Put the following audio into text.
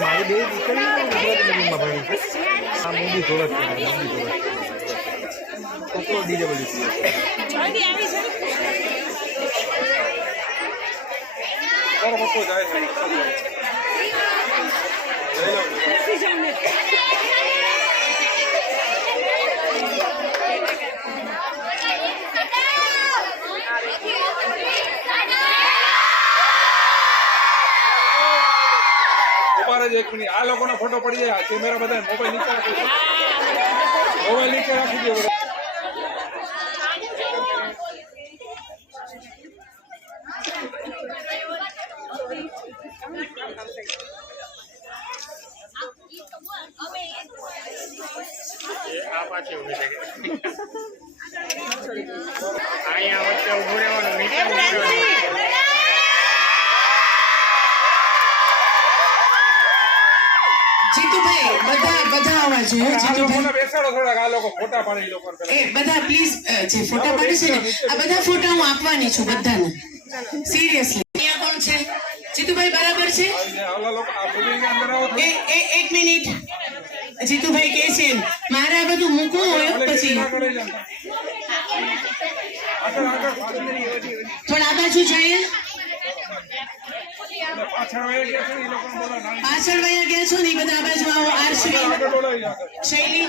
મારી બે દીકરી ગુજરાતી ભણી છે. આ મોદી ધોરત કોકો DW પપ્પો જાય છે. એક મિનિટ આ લોકોનો ફોટો પડી જાય. કેમેરા બધા મોબાઈલ નીચે રાખી દો. આ પાછી ઉભી થઈ અહીંયા વચ્ચે ઉભું રહેવાનું નીચે જીતુભાઈ બધા આવવા જોઈએ. જીતુભાઈ બેસાડો થોડાક. આ લોકો ફોટા પાડી લોકો બધા પ્લીઝ જે ફોટા પાડી છે ને આ બધા ફોટા હું આપવાની છું બધાને. સિરિયસલી અહીંયા કોણ છે? જીતુભાઈ બરાબર છે? એક મિનિટ. જીતુભાઈ કે છે મારે આ બધું મૂકવું હોય પછી થોડા આ બાજુ જઈએ. પાછળ વયા ગયા છો ને બધા આ બાજુ આવો. આરસી શૈલી